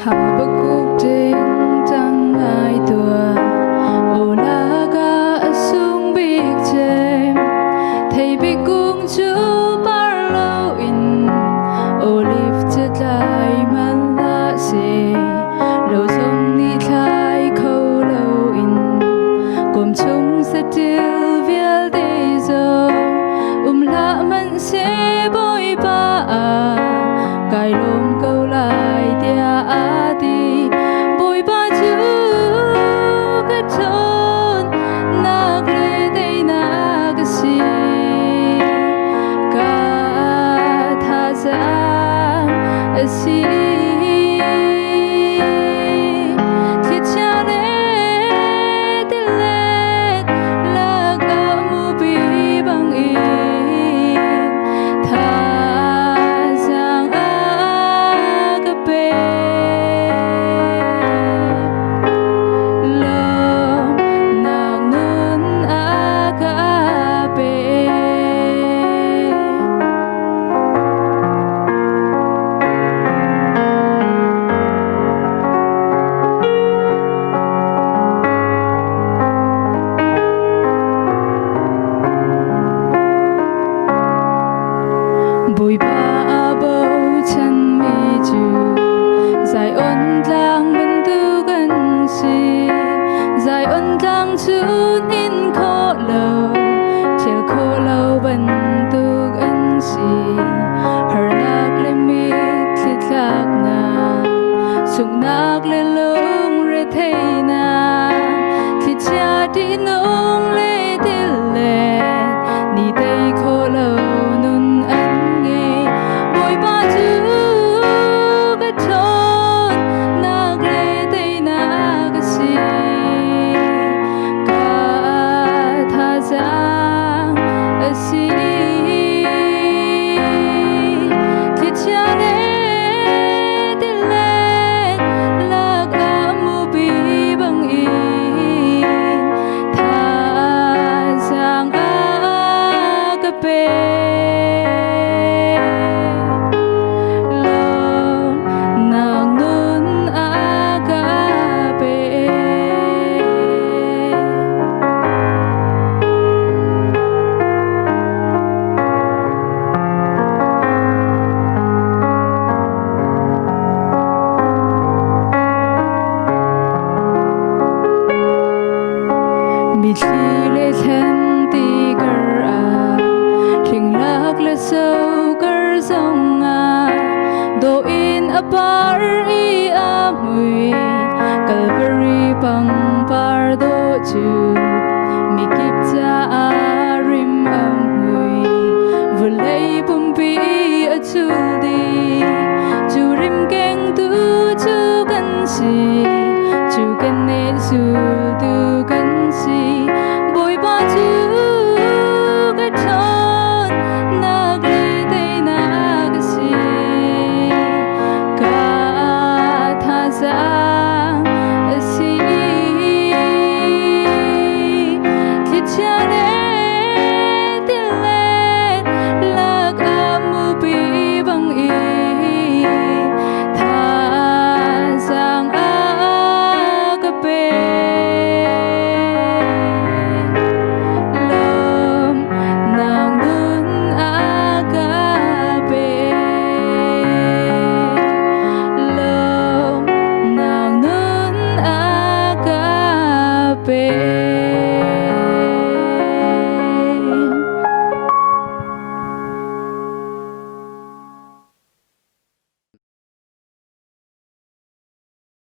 Habakuk ding tang ai tua Olaga asung big jem Thầy bị cung chú bar lâu in Olive chất lại man la se Lâu sông ni thai khâu lâu in Gồm chung sẽ tiêu viết đầy dâu la man se bôi ba Cài lôm câu lại tia adi bôi ba chú cái chốn nạc lê đây nạc si cả tha giang si thiết cha lê tê lê là cả mu bi bằng in bụi ba bầu chân mi chu dài ôn lang bên tu gần si dài ôn lang chu in khó lâu theo khó lâu bên tu gần si her nạc lên mi thịt lạc na sung nạc lên lông re thấy na thịt cha đi nông lê til lê ni đây khó lâu Khi lê thân tì gờ Thình lạc lê sâu gờ dòng Đô in a bar i a mùi Calvary bằng bar đô chù